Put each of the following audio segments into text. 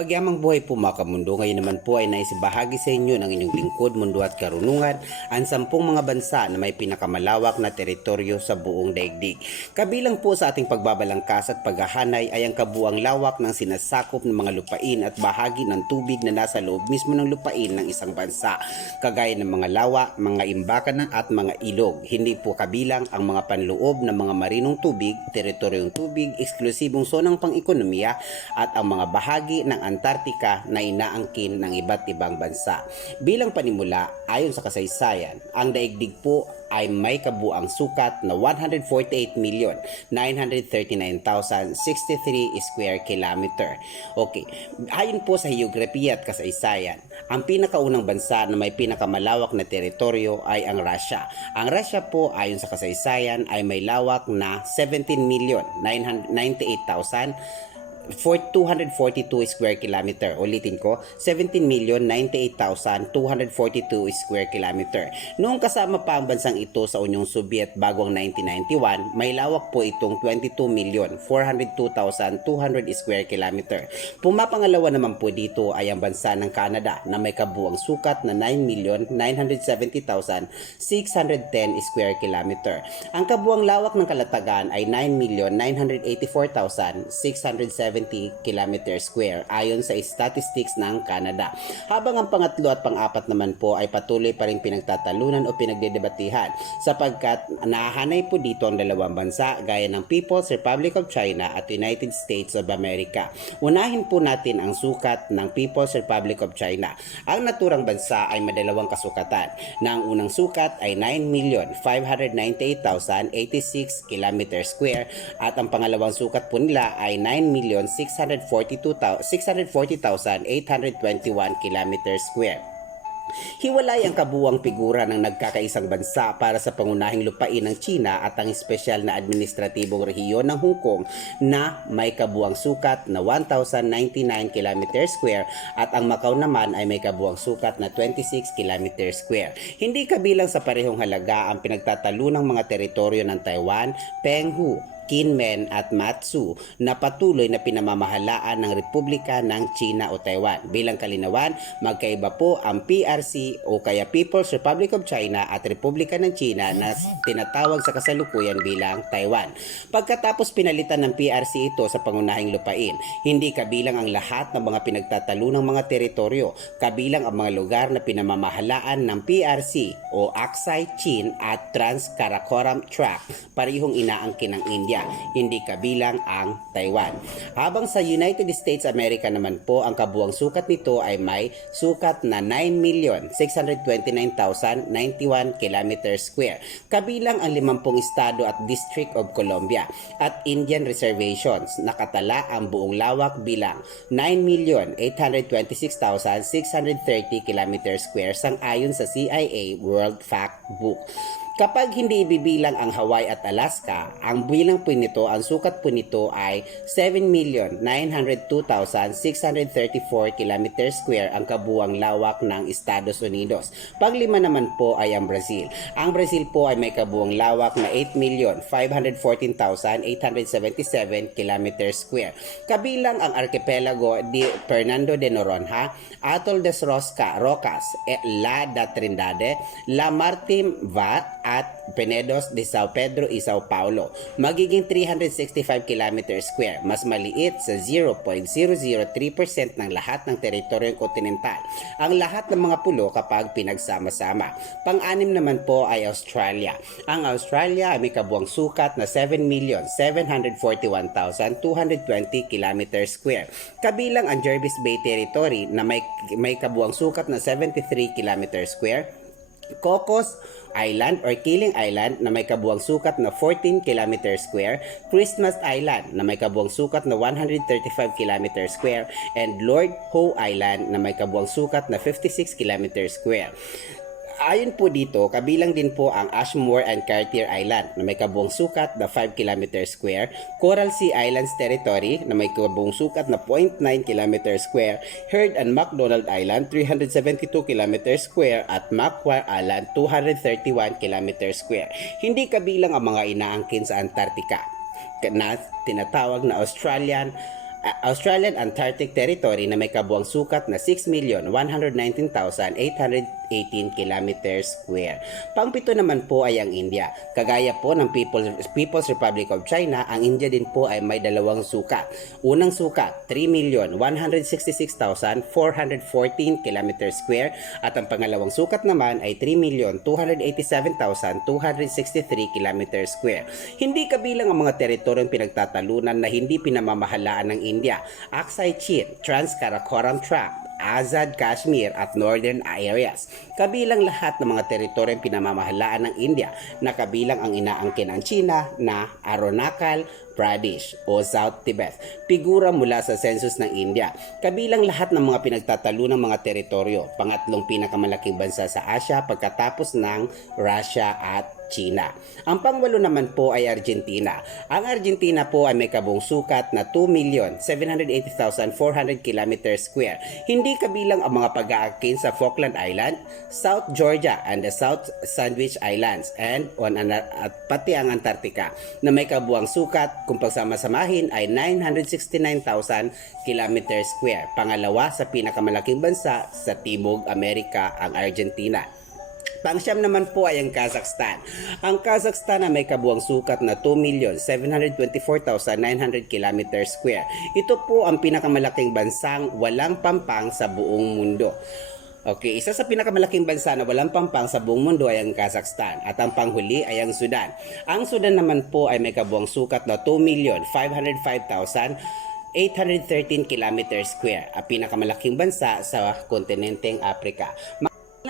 Mapagyamang buhay po mga kamundo. Ngayon naman po ay naisibahagi sa inyo ng inyong lingkod, mundo at karunungan ang sampung mga bansa na may pinakamalawak na teritoryo sa buong daigdig. Kabilang po sa ating pagbabalangkas at paghahanay ay ang kabuang lawak ng sinasakop ng mga lupain at bahagi ng tubig na nasa loob mismo ng lupain ng isang bansa, kagaya ng mga lawa, mga imbakan at mga ilog. Hindi po kabilang ang mga panloob ng mga marinong tubig, teritoryong tubig, eksklusibong zonang pang-ekonomiya at ang mga bahagi ng Antarctica na inaangkin ng iba't ibang bansa. Bilang panimula, ayon sa kasaysayan, ang daigdig po ay may kabuang sukat na 148,939,063 square kilometer. Okay, ayon po sa geografiya at kasaysayan, ang pinakaunang bansa na may pinakamalawak na teritoryo ay ang Russia. Ang Russia po ayon sa kasaysayan ay may lawak na 17,998,000 for 242 square kilometer. Ulitin ko, 17,098,242 square kilometer. Noong kasama pa ang bansang ito sa Unyong Soviet bago ang 1991, may lawak po itong 22,402,200 square kilometer. Pumapangalawa naman po dito ay ang bansa ng Canada na may kabuang sukat na 9,970,610 square kilometer. Ang kabuang lawak ng kalatagan ay 9,984,670 kilometer square ayon sa statistics ng Canada. Habang ang pangatlo at pang-apat naman po ay patuloy pa rin pinagtatalunan o pinagdedebatihan sapagkat nahanay po dito ang dalawang bansa gaya ng People's Republic of China at United States of America. Unahin po natin ang sukat ng People's Republic of China. Ang naturang bansa ay madalawang kasukatan na ang unang sukat ay 9,598,086 kilometer square at ang pangalawang sukat po nila ay 9,640,821 kilometer square. Hiwalay ang kabuwang figura ng nagkakaisang bansa para sa pangunahing lupain ng China at ang espesyal na administratibong rehiyon ng Hong Kong na may kabuwang sukat na 1,099 km square at ang Macau naman ay may kabuwang sukat na 26 km square. Hindi kabilang sa parehong halaga ang pinagtatalo ng mga teritoryo ng Taiwan, Penghu, Kinmen at Matsu na patuloy na pinamamahalaan ng Republika ng China o Taiwan. Bilang kalinawan, magkaiba po ang PRC o kaya People's Republic of China at Republika ng China na tinatawag sa kasalukuyan bilang Taiwan. Pagkatapos pinalitan ng PRC ito sa pangunahing lupain, hindi kabilang ang lahat ng mga pinagtatalo ng mga teritoryo, kabilang ang mga lugar na pinamamahalaan ng PRC o Aksai Chin at Trans-Karakoram Tract, parehong inaangkin ng India hindi kabilang ang Taiwan. Habang sa United States America naman po, ang kabuang sukat nito ay may sukat na 9,629,091 km square. Kabilang ang 50 estado at District of Columbia at Indian Reservations. Nakatala ang buong lawak bilang 9,826,630 km square sang ayon sa CIA World World Fact Factbooks. Kapag hindi ibibilang ang Hawaii at Alaska, ang bilang po nito, ang sukat po nito ay 7,902,634 km square ang kabuang lawak ng Estados Unidos. Paglima naman po ay ang Brazil. Ang Brazil po ay may kabuang lawak na 8,514,877 km square. Kabilang ang archipelago di Fernando de Noronha, Atol de Rosca, Rocas, eh, La da Trindade, La Martin Vat, at Penedos de Sao Pedro y Sao Paulo. Magiging 365 km square, mas maliit sa 0.003% ng lahat ng teritoryong kontinental. Ang lahat ng mga pulo kapag pinagsama-sama. Pang-anim naman po ay Australia. Ang Australia ay may kabuang sukat na 7,741,220 km square. Kabilang ang Jervis Bay Territory na may, may kabuang sukat na 73 km square Cocos Island or Killing Island na may kabuang sukat na 14 km square, Christmas Island na may kabuang sukat na 135 km square, and Lord Howe Island na may kabuang sukat na 56 km square. Ayon po dito, kabilang din po ang Ashmore and Cartier Island na may kabuong sukat na 5 km square, Coral Sea Islands Territory na may kabuong sukat na 0.9 km square, Heard and McDonald Island 372 km square at Macquarie Island 231 km square. Hindi kabilang ang mga inaangkin sa Antarctica na tinatawag na Australian Australian Antarctic Territory na may kabuang sukat na 6,119,818 kilometers square. Pangpito naman po ay ang India. Kagaya po ng People's, People's Republic of China, ang India din po ay may dalawang sukat. Unang sukat, 3,166,414 kilometers square at ang pangalawang sukat naman ay 3,287,263 kilometers square. Hindi kabilang ang mga teritoryong pinagtatalunan na hindi pinamamahalaan ng India, Aksai Chin, Trans-Karakoram Tract, Azad Kashmir at Northern areas. Kabilang lahat ng mga teritoryong pinamamahalaan ng India na kabilang ang inaangkin ng China na Arunachal Pradesh o South Tibet. Figura mula sa census ng India. Kabilang lahat ng mga pinagtatalo ng mga teritoryo. Pangatlong pinakamalaking bansa sa Asia pagkatapos ng Russia at China. Ang pangwalo naman po ay Argentina. Ang Argentina po ay may kabuong sukat na 2,780,400 km square. Hindi kabilang ang mga pag-aakin sa Falkland Island, South Georgia and the South Sandwich Islands and on at pati ang Antarctica na may kabuang sukat kung pagsama-samahin ay 969,000 km square. Pangalawa sa pinakamalaking bansa sa Timog Amerika ang Argentina. Pangsyam naman po ay ang Kazakhstan. Ang Kazakhstan ay may kabuang sukat na 2,724,900 km square. Ito po ang pinakamalaking bansang walang pampang sa buong mundo. Okay, isa sa pinakamalaking bansa na walang pampang sa buong mundo ay ang Kazakhstan at ang panghuli ay ang Sudan. Ang Sudan naman po ay may kabuang sukat na 2,505,000 813 km square, ang pinakamalaking bansa sa kontinenteng Afrika.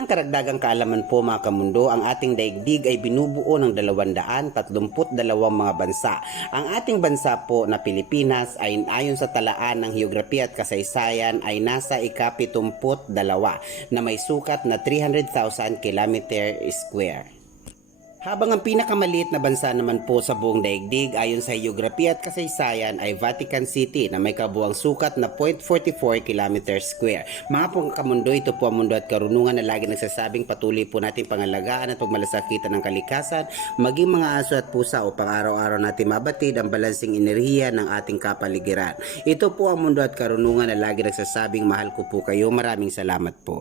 Ilang karagdagang kaalaman po mga kamundo, ang ating daigdig ay binubuo ng 232 mga bansa. Ang ating bansa po na Pilipinas ay ayon sa talaan ng geografiya at kasaysayan ay nasa ika-72 na may sukat na 300,000 km square. Habang ang pinakamaliit na bansa naman po sa buong daigdig ayon sa geografiya at kasaysayan ay Vatican City na may kabuang sukat na 0.44 km square. Mga pong kamundo, ito po ang mundo at karunungan na lagi nagsasabing patuloy po natin pangalagaan at pagmalasakitan ng kalikasan, maging mga aso at pusa upang araw-araw natin mabatid ang balansing enerhiya ng ating kapaligiran. Ito po ang mundo at karunungan na lagi nagsasabing mahal ko po kayo. Maraming salamat po.